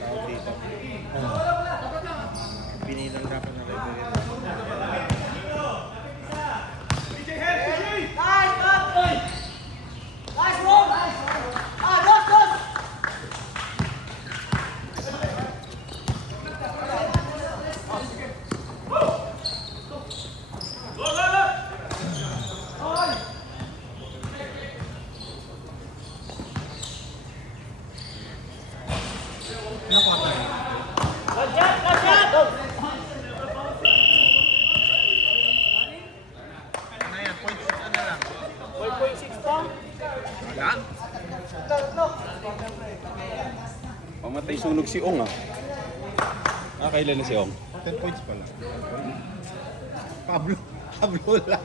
tawag dito. Binilang dapat na referee. Pamatay sunog si Ong ah. Kailan na si Ong? 10 points pa lang. Pablo lang.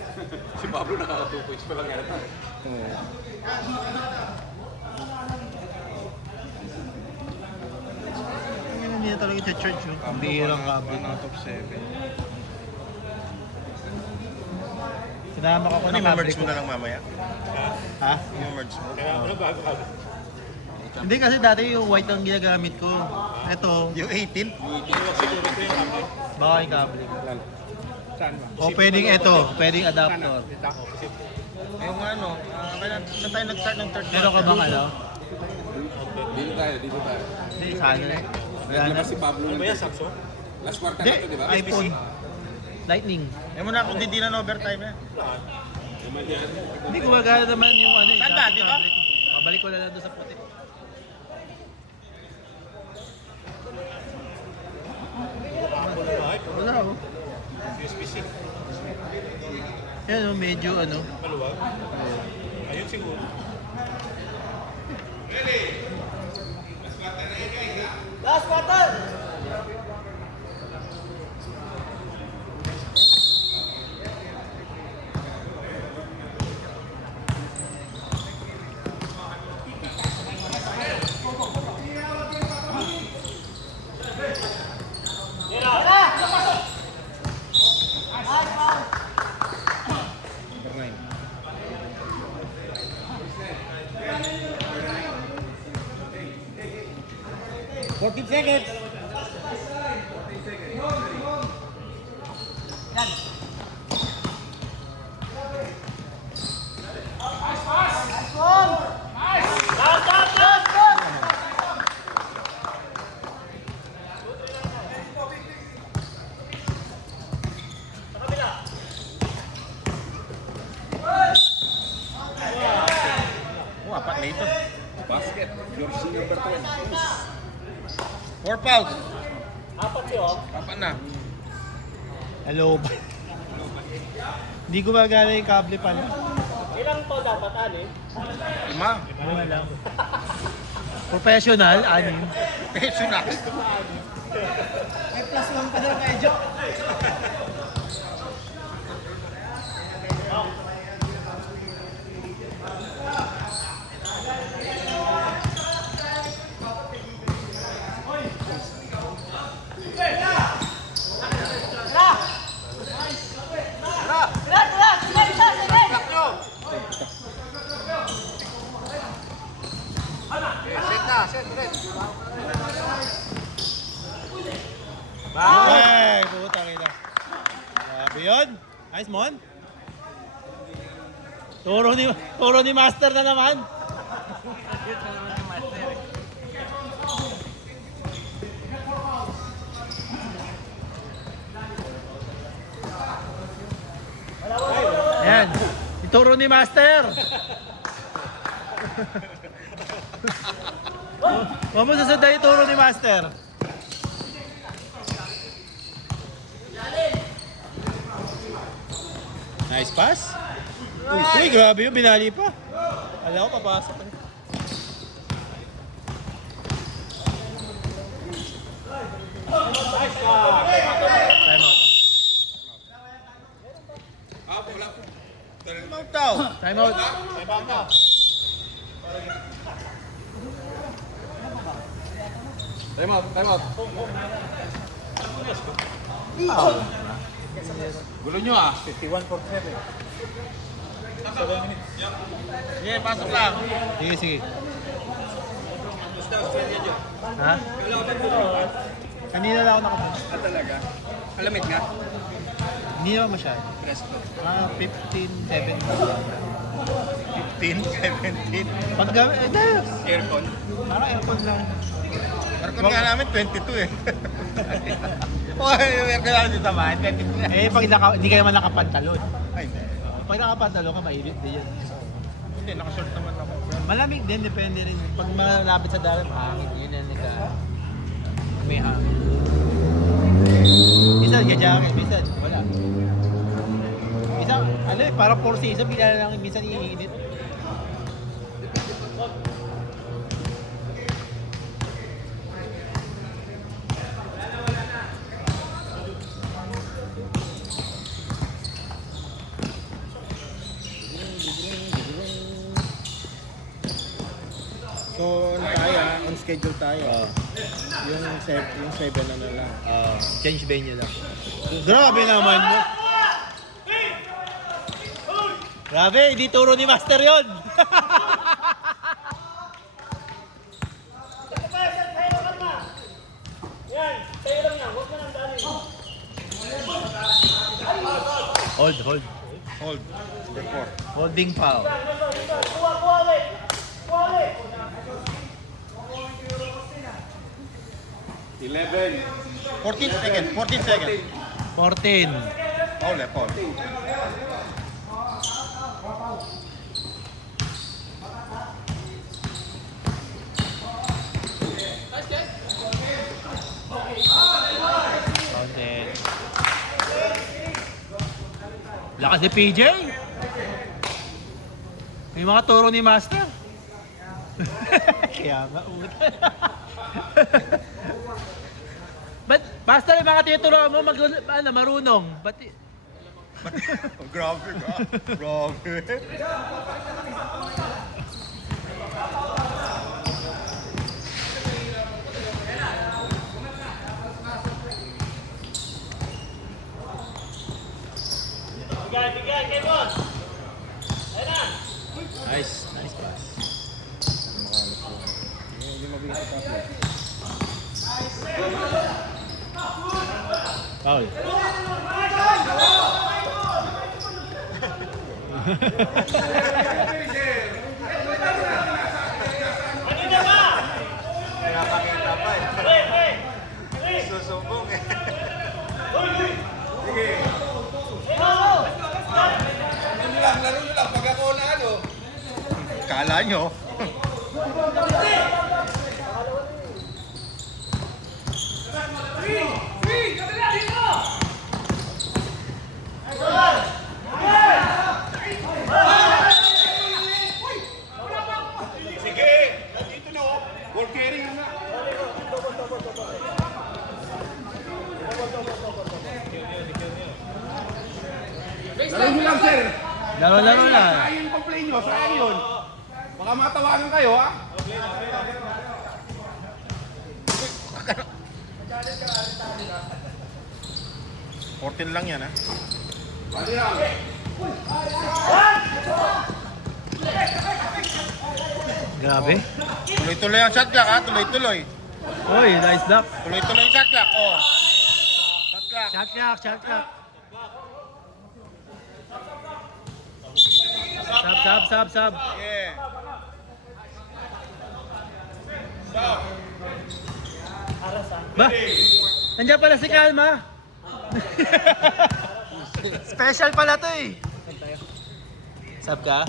Si Pablo nakaka 2 points pa lang yata. Hindi na talaga i-charge yun. Ang bihirang Pablo ng top 7. Sinama ko na I-merge mo na lang mamaya. Ha? I-merge mo. Hindi kasi dati yung white ang ginagamit ko. Ito, Yung 18? baka yung kable. O pwedeng ito, pwedeng adapter. Yung ano, kailan tayo nag-start ng third Meron ka bang ano? Dito tayo. Hindi, sana eh. Wala na. Naglabas si Pablo ng Sakso? Last quarter Hindi, na to, di ba? iPhone. Lightning. Eh muna kung hindi na overtime eh. Hindi gumagana naman yung ano eh. Saan ba? dati Dito? kable ko. Pabalik ko na lang doon sa puti. Wala oh. USB-C. Yan oh, medyo ano. Maluwag. Ayun siguro. Number 9. Oh, apat na ito. Basket. Jersey number 10. 4 fouls. Papa na. Hello. Hindi gumagana yung kable pala. Ilang to dapat, Ali? 5. Ano lang. Professional, anim. Professional. May plus 1 pa daw kay Joe. Ay, puta kita. Grabe yun. Nice, Mon. Turo ni Master na naman. Ayan. Ituro ni Master. Huwag mo sasaday ituro ni Master. Nice pass. Uy, grabe yun. Binali pa. Alam ko, papasok. Time out. Wala po. Time out daw. Time out. Time out. Gulo nyo ah. 51 for 7. 7 minutes. Sige, pasok lang. Sige, sige. Ha? Kanina lang ako nakapunta. Talaga? Alamit nga? Hindi naman masyado. Presto. 15, 17. 15, 17. Pag gabi, Aircon. parang aircon lang. Aircon nga namin, 22 eh. yung aircon namin dito ba? 22. Pag hindi ka naman nakapantalon. Ay, hindi. Pag nakapantalon ka, mainit din yan. Hindi, nakashort naman ako. Malamig din, depende rin. Pag malapit sa dagat, mahangin. Yun yan, may hangin. Minsan, gajakin. Minsan, wala. Minsan, parang 4 season, bigla na lang, minsan iinit. So, on schedule tayo. Yung 7 na lang. Change venue lang. Grabe naman mo. Grabe, hindi turo ni Master yon. Hold. Hold. Number 4. Holding foul. 14 seconds. 14 seconds. 14. Paul. Counted. Lakas ni PJ. May mga turo ni Master. Kaya nga, But, Master, yung mga tinuturoan mo, marunong. Ba't Grabe ka. Grabe. Bigay, Kevon! Ayun na! Nice pass. Hindi mabigat sa tapos. Foul. Kanina ba? Kaya pakita pa eh. Susumbong eh. Laro nyo lang pag ako na ano. Kala nyo. Sige, dito na oh. Ball carrying na. Laro nyo lang, sir. Laro-laro na. Sayang yung complain nyo, sayang yun. Baka matawagan kayo, ha? Portin lang yan, ha? Grabe. Tuloy-tuloy ang shot clock, ha? Tuloy-tuloy. Oy, nice block. Tuloy-tuloy ang shot clock, oh. Shot clock. Shot clock. Sub. Yeah. Stop. Ba? Nandiyan pala si Kalma. Special pala to eh. Sub ka?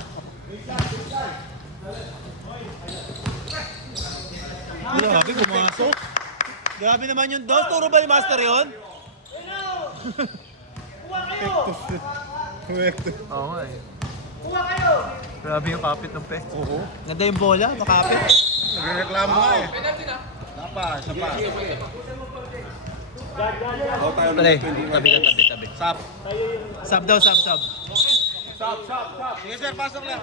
Grabe, pumasok. Grabe naman yung dos. Turo ba yung Master yun? Oo nga eh. Grabe yung kapit ng pes. Oo. Ganda yung bola, makapit. Nagreklamo nga eh. Isa pa. Pare, tabi. Stop. Sub daw. Stop. Sige sir, pasok lang.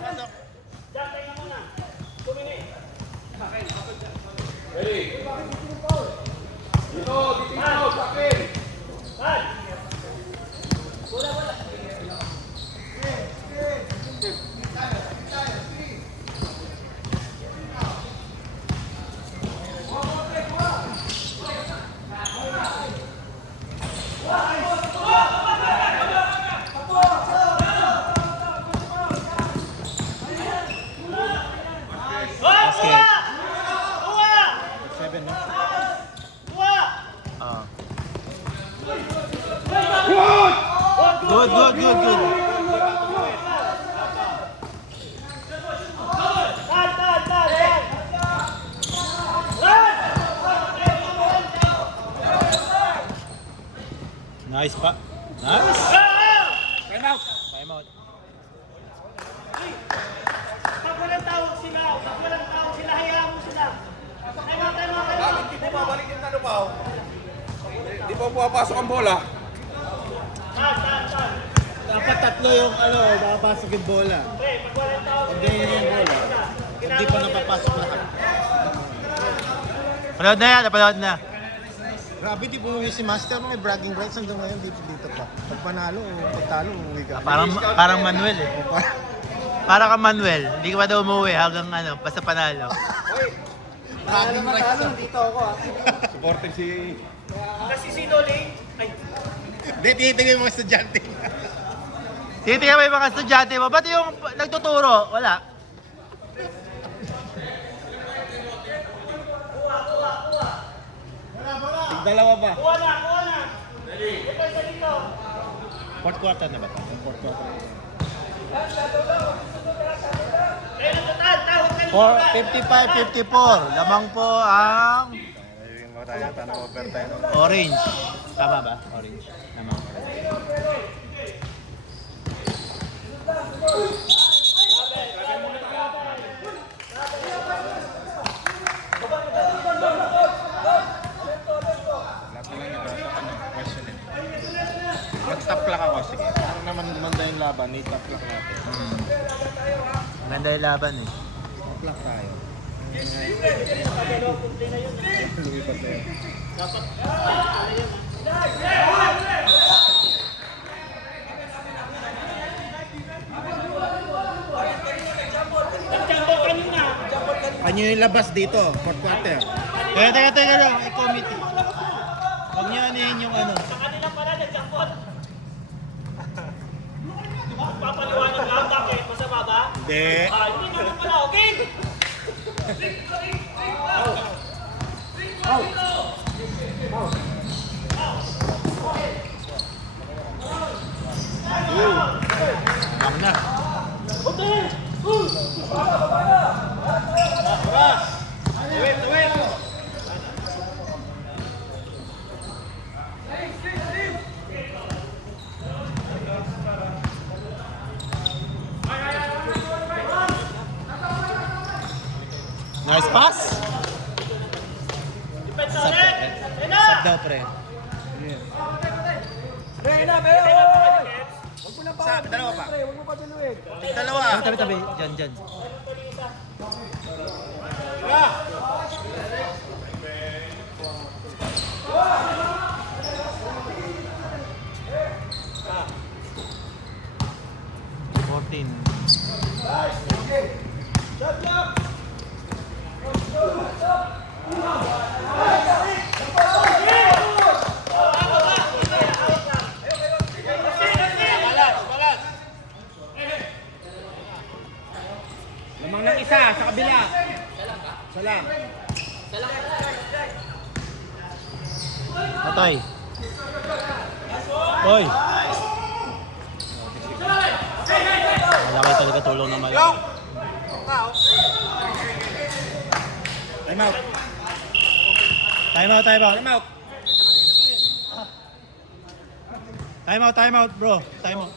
natin, no? Ah. Good, good, good, good. Nice pa. Nice. Time out! Time out. Pag walang tawag sila, hayaan mo sila. Time out. Bakit hindi mo babalik yung ano pa? Di ba pumapasok ang bola? Dapat tatlo yung nakapasok yung bola. Pag walang tawag, Pag ganyan yung bola, hindi pa napapasok lahat. Panood na yan, napanood na. Grabe, di bumuwi si Master, may bragging rights hanggang ngayon dito pa. Pag panalo o pagtalo, umuwi ka. Parang Manuel eh. Para ka Manuel, hindi ka pa daw umuwi hanggang basta panalo. Bragging rights. Supporting si... kasi sinulin. Ay, Hindi, tinitingin yung mga estudyante. Titingnan mo yung mga estudyante mo, ba't yung nagtuturo? Wala. Dalawa pa. kuha na. Ito isa dito. Fourth quarter na ba ito? Fourth quarter. Kaya na total, tawag ka 55-54. Lamang po ang Yung mga tayo yata na overtime. orange. Tama ba? Orange. Tama. Lahat na lang yung question eh. Mag-top clock ako, sige. Parang naman gumanda yung laban, i-top clock natin. Maganda yung laban eh. Top clock tayo. Lumipat na yun. Nagjambo kanina. Kanyo yung labas dito, fourth quarter. Teka lang, committee. Huwag niyo anihin yung Sa kanila pala, nagjambo. Papaliwanag lang, bakit? Masama ba? Hindi. Hindi naman pala, okay? Bang na. Nice pass. Defense ulit! Ena! Sab daw pre. Dalawa pa. Dalawa. Tabi. Diyan. Lamang ng isa sa kabila. Salam. Patay. Hoy. Malaki talaga tulong ng malaki. Time out. Time out, bro. Time out.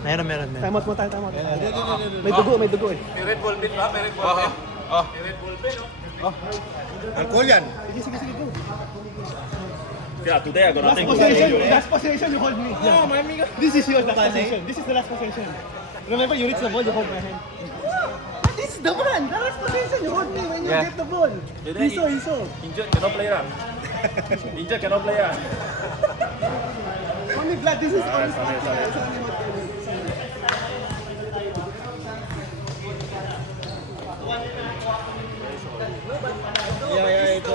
Meron. Time out mo tayo, time out. May dugo eh. May Red Bull bin ba? May Red Bull bin? May Red Bull bin, oh. Alcohol yan. Sige, go. Yeah, today I got Last possession, you hold me. Yeah. This is your last possession. This is the last possession. Remember, you reach the ball, you hold my hand. This is the one. The last possession, you hold me when you get the ball. He saw. Injured, cannot play run. Injured, cannot play run. Only blood, this is only Sorry. Yeah, ito.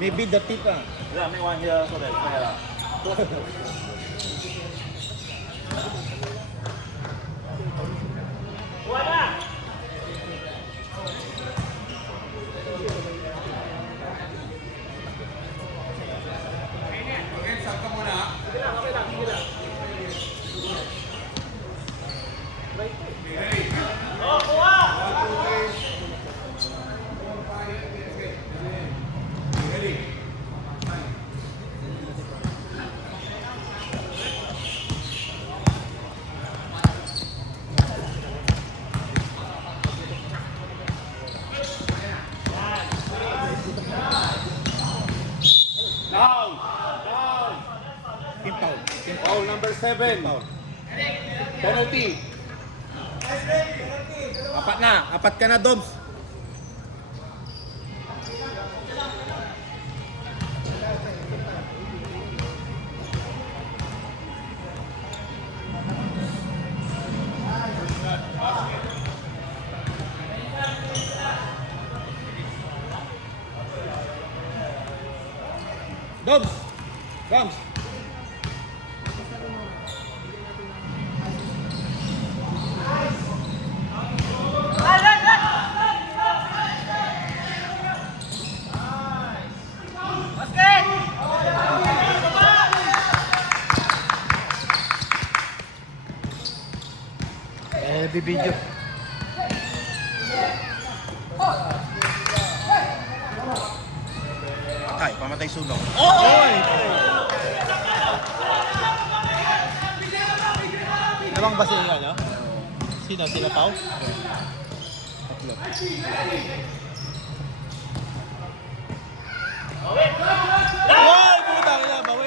Maybe the tip ah. Foul number 7. Penalty. Apat ka na, Dobbs. Dobbs. Rams. Heavy video. Patay, pamatay sulong. Dalawang ba sila nyo? Sino? Sila Pao? Wow! Putang ina, bawi!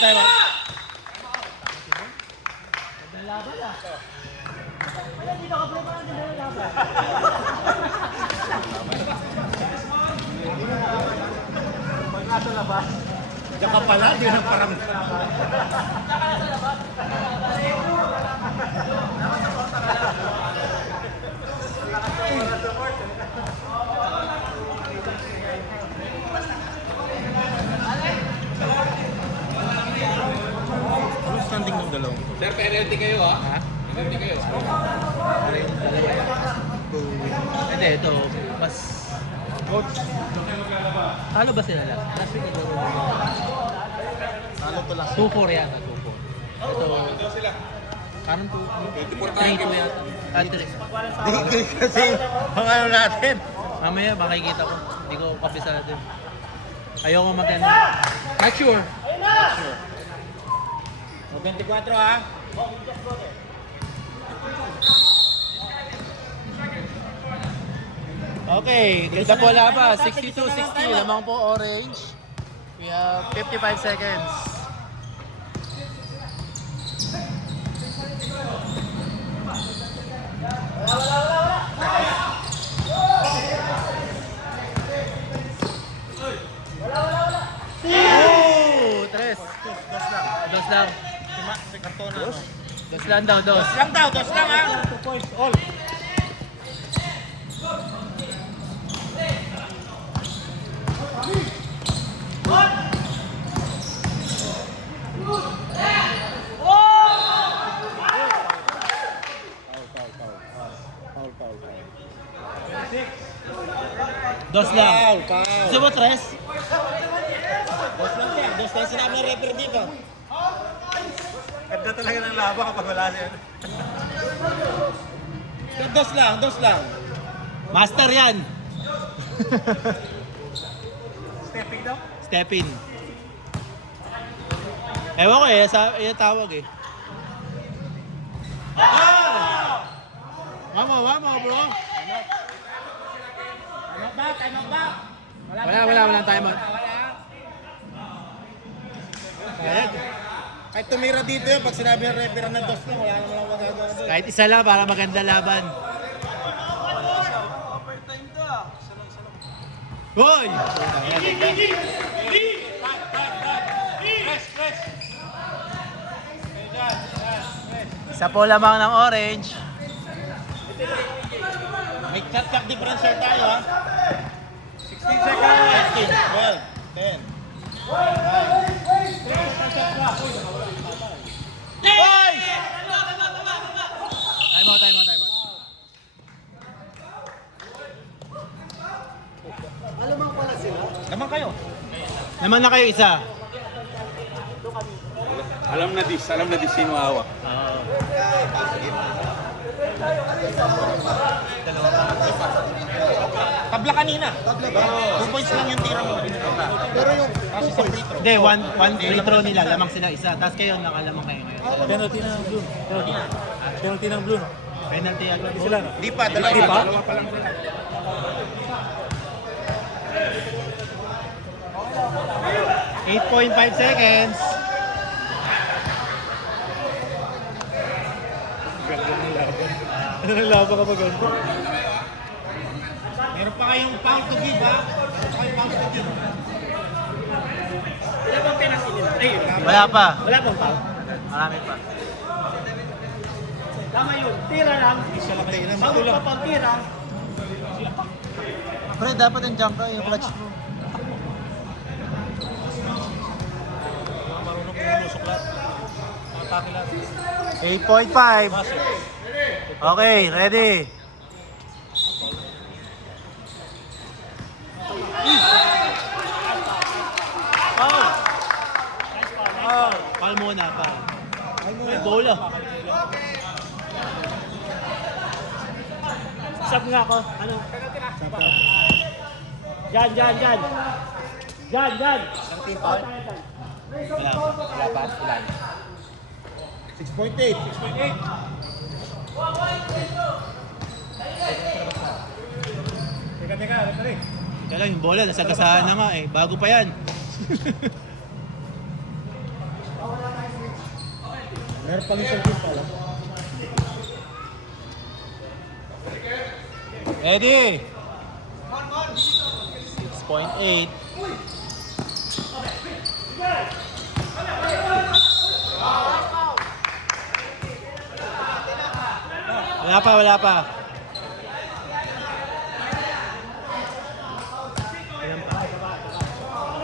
Tayo ba? Diyan ka pala, di na parang... Ano standing ng dalawang to? Sir, penalty kayo ha? Penalty kayo. Hindi, ito. Mas... Talo ba sila last? Last week ito. Talo to lang. 2-4 yan. 2-4. Ito... Parang 3-2 yata. 3. Di kasi ang ano natin. Mamaya makikita ko. Hindi ko kapisa natin. Ayoko mag-end. Not sure. 24 ha. Okay, ganda po laban. 62-60. Lamang po orange. We have 55 seconds. Oh! Tres. Dos lang. Dos lang daw, dos. Dos lang ha. 2 points all. Dos lang. Foul. Gusto mo tres? Dos lang yan. Dos lang sinabi ng referee dito. Ganda talaga ng laban kapag wala siya. Dos lang. Master yan. Stepping daw? Step in. Ewan ko eh, yung tawag eh. Wamo bro. Time out ba? Walang timeout. Kahit tumira dito yun, pag sinabi ng referee na dos lang, wala naman ako magagawa doon. Kahit isa lang para maganda laban. Hoy! Isa po lamang ng orange. May chat-chat differential tayo ha. 16 seconds. 15, 12, 10. Hoy! Time out. Naman kayo. Naman na kayo isa. Alam na dis sino hawak. Tabla kanina. 2 points lang yung tira mo. Pero yung kasi sa free throw. Hindi, one free throw nila. Lamang sila isa. Tapos kayo, nakalamang kayo ngayon. Penalty ng blue. Penalty agad. Di pa, dalawa pa lang. 8.5 seconds. Ano ng laban ka maganda? Meron pa kayong pound to give ha. Meron pa kayong pound to give. Wala pa. Wala pang foul. Marami pa. Tama yun. Tira lang. Bago ka pang tira. Pre, dapat yung jump ka, yung clutch mo. Marunong pumusok lahat. Atake lahat. 8.5. Okay, ready. Foul muna pa. May bola. Sab nga ako. Ano? Diyan. Wala pa. 6.8. Teka, referee. Kaya lang, yung bola, nasagasahan na nga eh. Bago pa yan. Meron pang isang team pala. Ready? 6.8. Wala pa.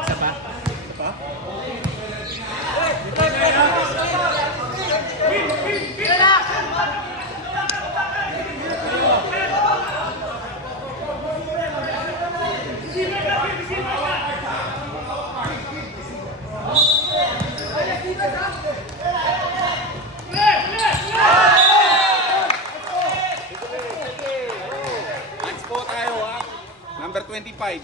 Isa pa? Hands po tayo ha. Number 25.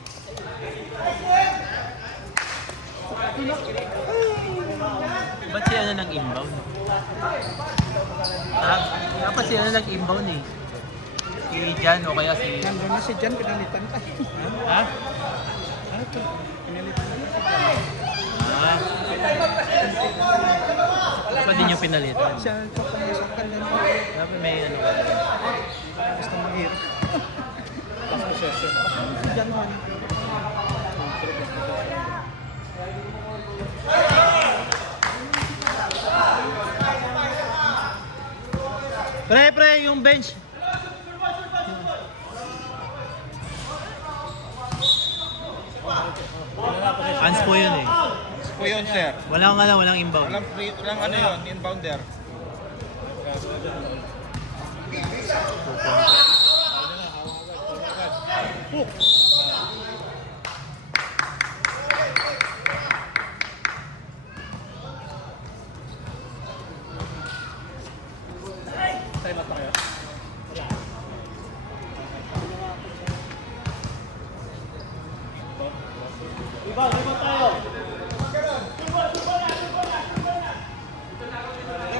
Ba't si ano nag-inbound? Ha? Dapat si ano nag-inbound eh. Si Jan o kaya si... Nandun na si Jan, pinalitan pa. Ha? Ah. Dapat din yung pinalitan. Siya, pumasok ka lang. Dapat may ano. Gusto mahirap. Last possession. Si Jan man. Pre, yung bench. Hands po yun eh. Po yun, sir. Walang inbound. Walang ano yun, inbounder. Iba tayo.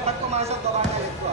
Ba't pumasok ka ba na ito?